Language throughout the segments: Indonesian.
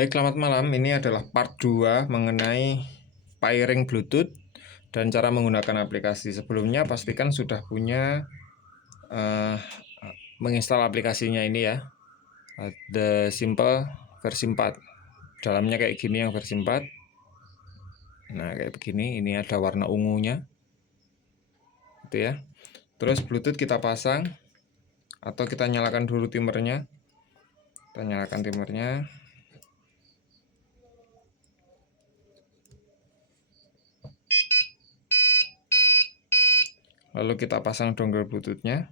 Baik, selamat malam. Ini adalah part 2 mengenai pairing Bluetooth dan cara menggunakan aplikasi. Sebelumnya pastikan sudah punya menginstal aplikasinya ini ya. The Simple versi 4. Dalamnya kayak gini yang versi 4. Nah, kayak begini. Ini ada warna ungunya. Itu ya. Terus Bluetooth kita pasang atau kita nyalakan dulu timernya. Kita nyalakan timernya. Lalu kita pasang dongle Bluetoothnya.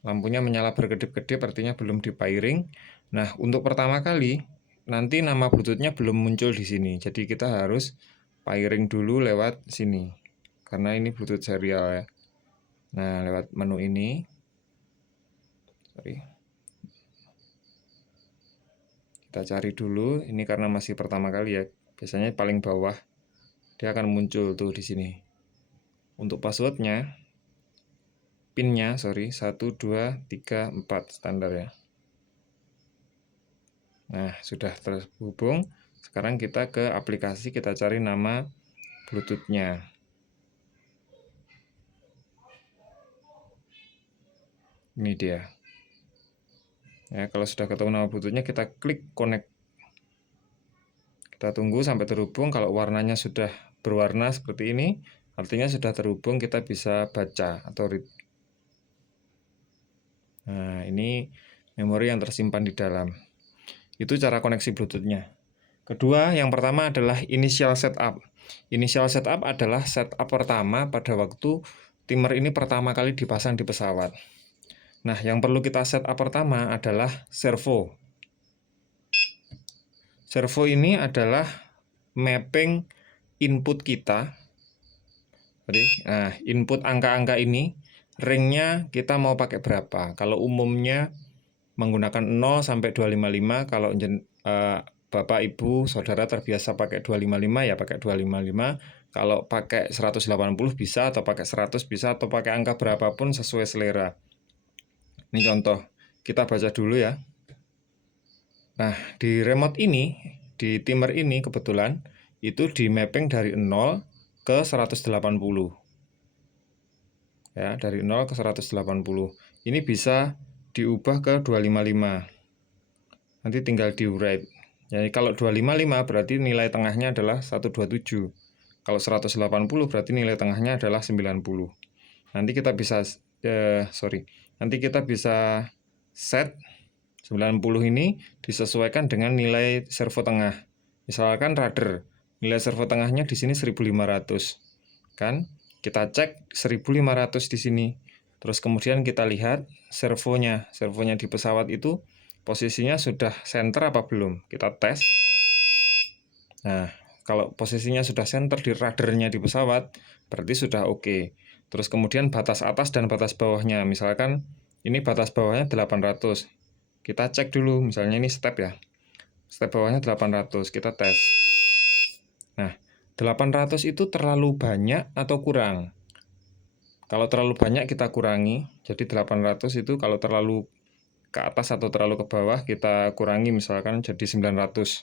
Lampunya menyala berkedip-kedip, artinya belum di-pairing. Nah, untuk pertama kali nanti nama Bluetoothnya belum muncul di sini. Jadi kita harus pairing dulu lewat sini. Karena ini Bluetooth serial ya. Nah, lewat menu ini. Kita cari dulu, ini karena masih pertama kali ya. Biasanya paling bawah dia akan muncul tuh di sini. Untuk passwordnya, pinnya, 1, 2, 3, 4 standar ya. Nah, sudah terhubung. Sekarang kita ke aplikasi, kita cari nama Bluetooth-nya. Ini dia. Ya, kalau sudah ketemu nama Bluetooth-nya, kita klik connect. Kita tunggu sampai terhubung. Kalau warnanya sudah berwarna seperti ini, artinya sudah terhubung, kita bisa baca atau read. Nah, ini memori yang tersimpan di dalam. Itu cara koneksi Bluetooth-nya. Kedua, yang pertama adalah initial setup. Initial setup adalah setup pertama pada waktu timer ini pertama kali dipasang di pesawat. Nah, yang perlu kita setup pertama adalah servo. Servo ini adalah mapping input kita. Nah, input angka-angka ini, ringnya kita mau pakai berapa. Kalau umumnya menggunakan 0 sampai 255, kalau Bapak, Ibu, Saudara terbiasa pakai 255 ya pakai 255. Kalau pakai 180 bisa, atau pakai 100 bisa, atau pakai angka berapapun sesuai selera. Ini contoh, kita baca dulu ya. Nah, di remote ini, di timer ini kebetulan, itu di mapping dari 0 ke 180. Ya, dari 0 ke 180. Ini bisa diubah ke 255. Nanti tinggal di write. Jadi kalau 255 berarti nilai tengahnya adalah 127. Kalau 180 berarti nilai tengahnya adalah 90. Nanti kita bisa nanti kita bisa set 90 ini disesuaikan dengan nilai servo tengah. Misalkan rudder, nilai servo tengahnya di sini 1500. Kan? Kita cek 1500 di sini. Terus kemudian kita lihat servonya di pesawat itu posisinya sudah center apa belum? Kita tes. Nah, kalau posisinya sudah center di ruddernya di pesawat, berarti sudah oke. Terus kemudian batas atas dan batas bawahnya, misalkan ini batas bawahnya 800. Kita cek dulu, misalnya ini step ya. Step bawahnya 800, kita tes. Nah, 800 itu terlalu banyak atau kurang? Kalau terlalu banyak kita kurangi, jadi 800 itu kalau terlalu ke atas atau terlalu ke bawah kita kurangi, misalkan jadi 900.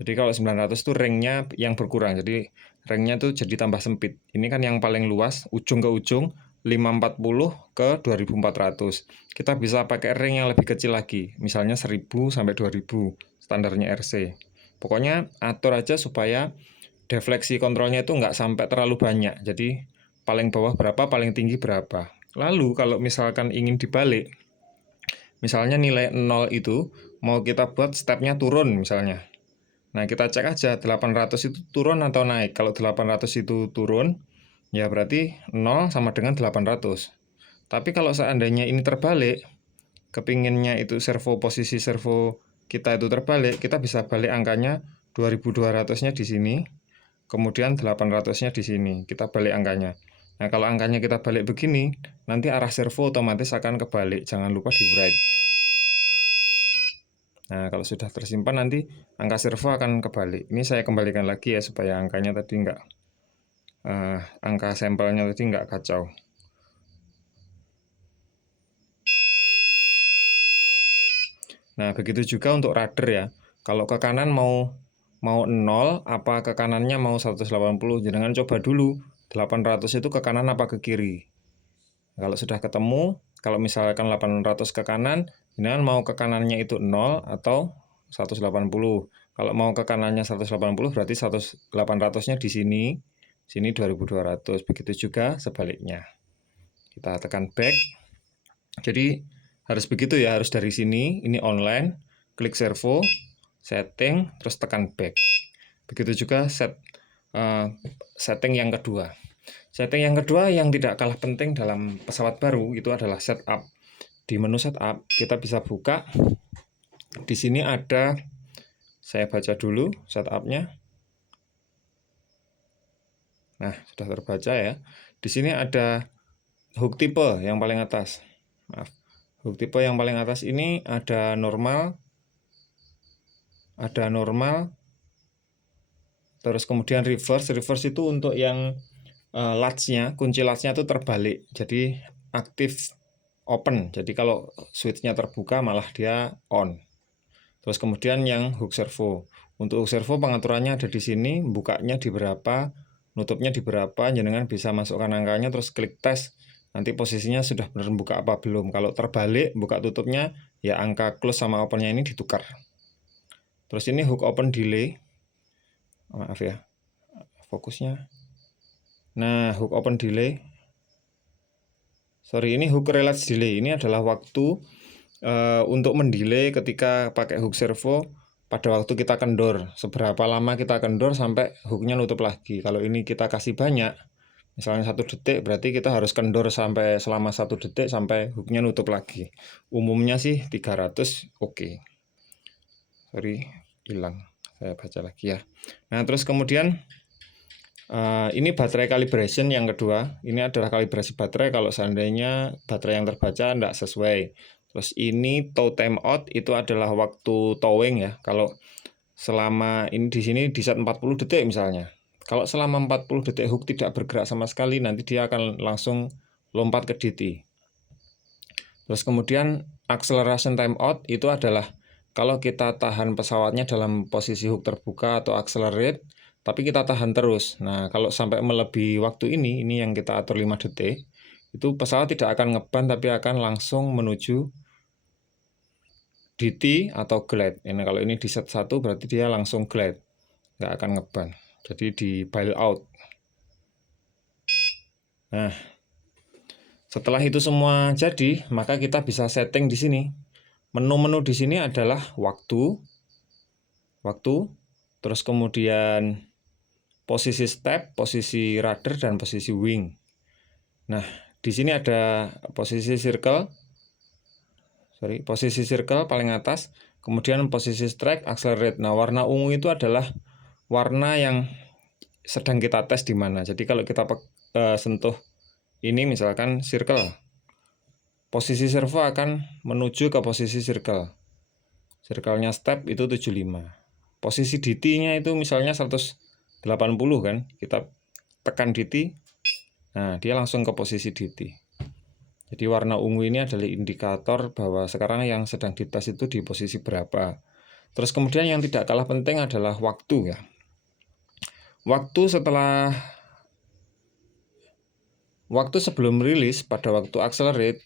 Jadi kalau 900 itu ringnya yang berkurang, jadi ringnya tuh jadi tambah sempit. Ini kan yang paling luas, ujung ke ujung, 540 ke 2400. Kita bisa pakai ring yang lebih kecil lagi, misalnya 1000 sampai 2000, standarnya RC. Pokoknya atur aja supaya defleksi kontrolnya itu nggak sampai terlalu banyak. Jadi paling bawah berapa, paling tinggi berapa. Lalu kalau misalkan ingin dibalik, misalnya nilai 0 itu mau kita buat stepnya turun misalnya. Nah, kita cek aja 800 itu turun atau naik. Kalau 800 itu turun, ya berarti 0 sama dengan 800. Tapi kalau seandainya ini terbalik, kepinginnya itu posisi servo kita itu terbalik, kita bisa balik angkanya 2200-nya di sini, kemudian 800-nya di sini. Kita balik angkanya. Nah, kalau angkanya kita balik begini, nanti arah servo otomatis akan kebalik. Jangan lupa di write. Nah, kalau sudah tersimpan nanti angka servo akan kebalik. Ini saya kembalikan lagi ya supaya angkanya tadi angka sampelnya tadi nggak kacau. Nah, begitu juga untuk rudder ya. Kalau ke kanan mau 0, apa ke kanannya mau 180. Jenengan coba dulu 800 itu ke kanan apa ke kiri. Kalau sudah ketemu, kalau misalkan 800 ke kanan, jenengan mau ke kanannya itu 0 atau 180. Kalau mau ke kanannya 180 berarti 800-nya di sini 2200. Begitu juga sebaliknya. Kita tekan back. Jadi harus begitu ya, harus dari sini, ini online, klik servo, setting, terus tekan back. Begitu juga setting yang kedua. Setting yang kedua yang tidak kalah penting dalam pesawat baru itu adalah setup. Di menu setup kita bisa buka. Di sini ada, saya baca dulu setupnya. Nah, sudah terbaca ya. Di sini ada hook tipe yang paling atas. Maaf. Hook tipe yang paling atas ini ada normal, terus kemudian reverse. Reverse itu untuk yang latch-nya, kunci latch-nya itu terbalik. Jadi aktif open. Jadi kalau switch-nya terbuka malah dia on. Terus kemudian yang hook servo. Untuk hook servo pengaturannya ada di sini, bukanya di berapa, nutupnya di berapa, jenengan bisa masukkan angkanya terus klik tes. Nanti posisinya sudah benar buka apa belum. Kalau terbalik buka tutupnya, ya angka close sama opennya ini ditukar. Terus ini hook open delay. Maaf ya, fokusnya. Nah, hook open delay. Sorry, ini hook relax delay. Ini adalah waktu untuk mendelay ketika pakai hook servo pada waktu kita kendor. Seberapa lama kita kendor sampai hooknya nutup lagi. Kalau ini kita kasih banyak, misalnya 1 detik, berarti kita harus kendor sampai selama 1 detik sampai hooknya nutup lagi. Umumnya sih 300 oke. Sorry, hilang. Saya baca lagi ya. Nah, terus kemudian ini baterai calibration yang kedua. Ini adalah kalibrasi baterai kalau seandainya baterai yang terbaca tidak sesuai. Terus ini tow time out itu adalah waktu towing ya. Kalau selama ini di sini di set 40 detik misalnya. Kalau selama 40 detik hook tidak bergerak sama sekali, nanti dia akan langsung lompat ke DT. Terus kemudian acceleration time out itu adalah kalau kita tahan pesawatnya dalam posisi hook terbuka atau accelerate, tapi kita tahan terus. Nah, kalau sampai melebihi waktu ini yang kita atur 5 detik, itu pesawat tidak akan ngeban tapi akan langsung menuju DT atau glide. Ini kalau ini di set 1 berarti dia langsung glide, nggak akan ngeban. Jadi di bail out. Nah, setelah itu semua jadi, maka kita bisa setting di sini. Menu-menu di sini adalah waktu, terus kemudian posisi step, posisi rudder, dan posisi wing. Nah, di sini ada posisi circle, posisi circle paling atas, kemudian posisi strike, accelerate. Nah, warna ungu itu adalah warna yang sedang kita tes di mana. Jadi kalau kita sentuh ini misalkan circle, posisi servo akan menuju ke posisi circle. Circle-nya step itu 75. Posisi DT-nya itu misalnya 180 kan. Kita tekan DT. Nah, dia langsung ke posisi DT. Jadi warna ungu ini adalah indikator bahwa sekarang yang sedang dites itu di posisi berapa. Terus kemudian yang tidak kalah penting adalah waktu ya. Waktu sebelum rilis pada waktu accelerate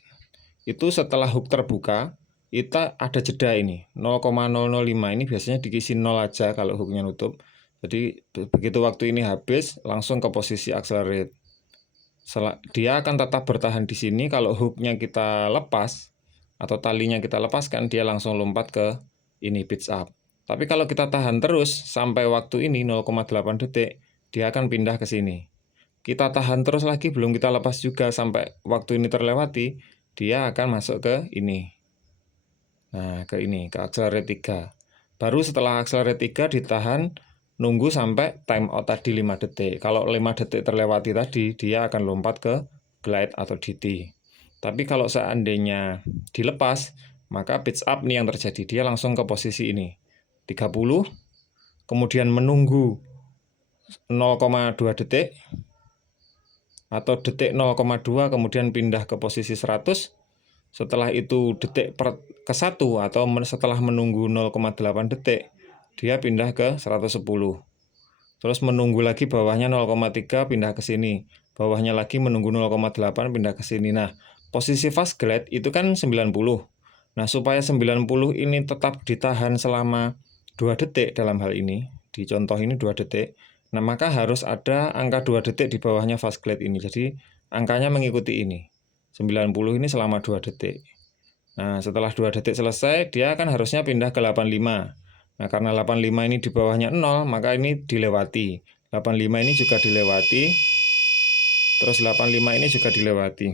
itu setelah hook terbuka, kita ada jeda ini 0,005, ini biasanya diisi 0 aja kalau hooknya nutup. Jadi begitu waktu ini habis langsung ke posisi accelerate. Dia akan tetap bertahan di sini. Kalau hooknya kita lepas atau talinya kita lepaskan, dia langsung lompat ke ini pitch up. Tapi kalau kita tahan terus sampai waktu ini 0,8 detik, dia akan pindah ke sini. Kita tahan terus lagi, belum kita lepas juga sampai waktu ini terlewati, dia akan masuk ke ini. Nah, ke accelerate 3. Baru setelah accelerate 3 ditahan, nunggu sampai time out tadi 5 detik. Kalau 5 detik terlewati tadi, dia akan lompat ke glide atau DT. Tapi kalau seandainya dilepas, maka pitch up nih yang terjadi. Dia langsung ke posisi ini. 30, kemudian menunggu 0,2 detik, atau detik 0,2 kemudian pindah ke posisi 100. Setelah itu detik ke 1 atau setelah menunggu 0,8 detik, dia pindah ke 110. Terus menunggu lagi bawahnya 0,3 pindah ke sini. Bawahnya lagi menunggu 0,8 pindah ke sini. Nah, posisi fast glide itu kan 90. Nah, supaya 90 ini tetap ditahan selama 2 detik dalam hal ini, di contoh ini 2 detik, nah maka harus ada angka 2 detik di bawahnya fast glide ini. Jadi, angkanya mengikuti ini. 90 ini selama 2 detik. Nah, setelah 2 detik selesai, dia kan harusnya pindah ke 85. Nah, karena 85 ini di bawahnya 0, maka ini dilewati. 85 ini juga dilewati. Terus 85 ini juga dilewati.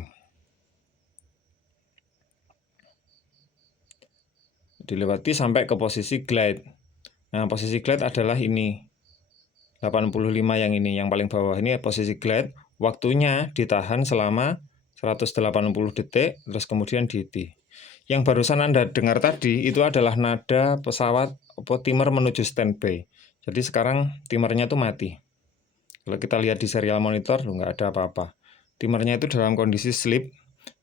Dilewati sampai ke posisi glide. Nah, posisi glide adalah ini. 85 yang ini, yang paling bawah ini posisi glide. Waktunya ditahan selama 180 detik, terus kemudian dihenti. Yang barusan Anda dengar tadi itu adalah nada pesawat timer menuju standby. Jadi sekarang timernya itu mati. Kalau kita lihat di serial monitor, nggak ada apa-apa. Timernya itu dalam kondisi sleep.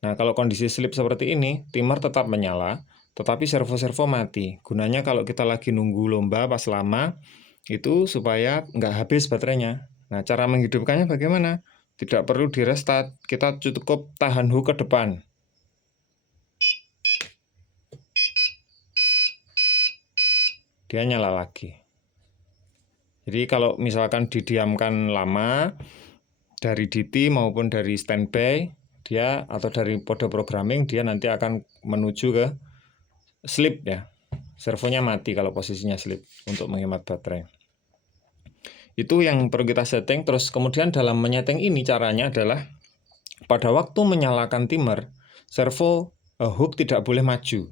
Nah, kalau kondisi sleep seperti ini, timer tetap menyala, tetapi servo-servo mati. Gunanya kalau kita lagi nunggu lomba pas lama, itu supaya nggak habis baterainya. Nah, cara menghidupkannya bagaimana? Tidak perlu di restart, kita cukup tahan hook ke depan. Dia nyala lagi. Jadi kalau misalkan didiamkan lama dari DT maupun dari standby, dia atau dari mode programming, dia nanti akan menuju ke sleep ya. Servonya mati kalau posisinya sleep untuk menghemat baterai. Itu yang perlu kita setting. Terus kemudian dalam menyeting ini caranya adalah pada waktu menyalakan timer, servo hook tidak boleh maju.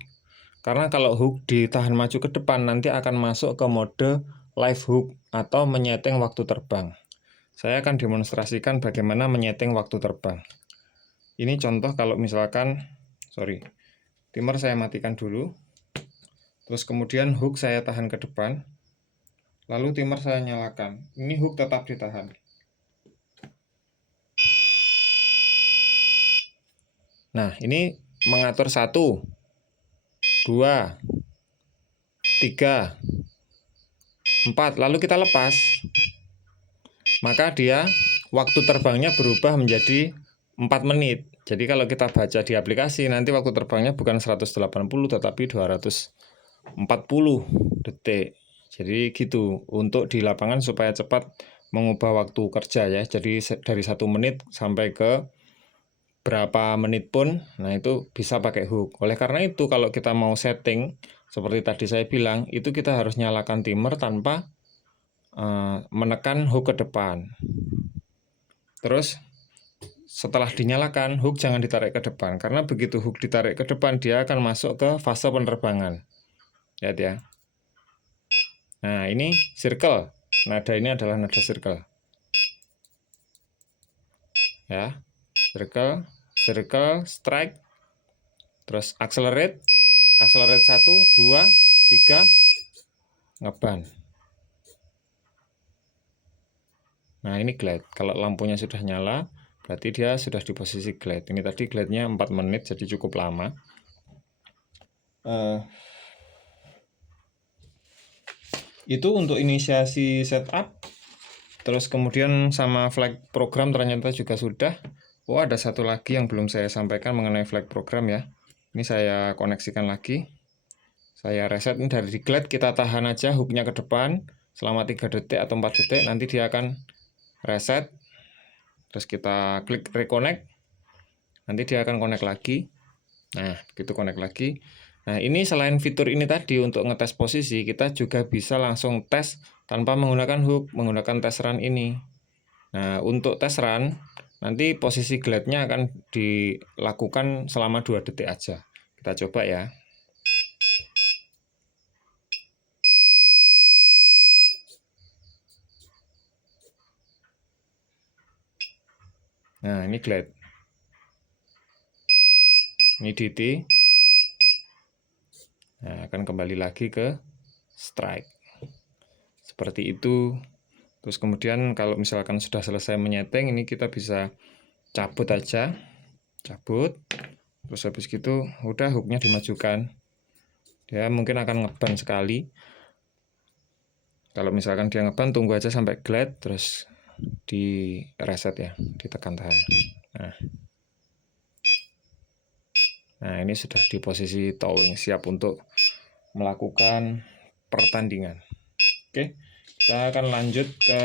Karena kalau hook ditahan maju ke depan, nanti akan masuk ke mode live hook atau menyeting waktu terbang. Saya akan demonstrasikan bagaimana menyeting waktu terbang. Ini contoh kalau misalkan, timer saya matikan dulu. Terus kemudian hook saya tahan ke depan. Lalu timer saya nyalakan. Ini hook tetap ditahan. Nah, ini mengatur 1, 2, 3, 4, lalu kita lepas, maka dia waktu terbangnya berubah menjadi 4 menit. Jadi kalau kita baca di aplikasi, nanti waktu terbangnya bukan 180 tetapi 240 detik. Jadi gitu, untuk di lapangan supaya cepat mengubah waktu kerja ya. Jadi dari 1 menit sampai ke berapa menit pun, nah itu bisa pakai hook. Oleh karena itu, kalau kita mau setting, seperti tadi saya bilang, itu kita harus nyalakan timer tanpa menekan hook ke depan. Terus, setelah dinyalakan, hook jangan ditarik ke depan, karena begitu hook ditarik ke depan, dia akan masuk ke fase penerbangan. Lihat ya. Nah, ini circle. Nada ini adalah nada circle. Ya, circle, circle, strike, terus accelerate 1, 2, 3, ngeban. Nah, ini glide. Kalau lampunya sudah nyala, berarti dia sudah di posisi glide. Ini tadi glide-nya 4 menit, jadi cukup lama. Itu untuk inisiasi setup. Terus kemudian sama flight program ternyata juga sudah. Oh, ada satu lagi yang belum saya sampaikan mengenai flight program ya. Ini saya koneksikan lagi. Saya reset. Ini dari glide kita tahan aja hooknya ke depan selama 3 detik atau 4 detik. Nanti dia akan reset. Terus kita klik reconnect. Nanti dia akan connect lagi. Nah, begitu connect lagi. Nah, ini selain fitur ini tadi untuk ngetes posisi, kita juga bisa langsung tes tanpa menggunakan hook, menggunakan test run ini. Nah, untuk test run, nanti posisi glide-nya akan dilakukan selama 2 detik aja. Kita coba ya. Nah, ini glide. Ini DT. Nah, akan kembali lagi ke strike. Seperti itu. Terus kemudian kalau misalkan sudah selesai menyeting, ini kita bisa cabut aja. Cabut. Terus habis gitu, udah hooknya dimajukan. Dia mungkin akan ngeban sekali. Kalau misalkan dia ngeban, tunggu aja sampai glad, terus di reset ya, ditekan tahan. Nah, ini sudah di posisi towing, siap untuk melakukan pertandingan. Oke, kita akan lanjut ke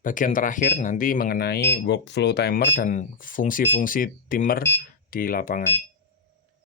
bagian terakhir nanti mengenai workflow timer dan fungsi-fungsi timer di lapangan.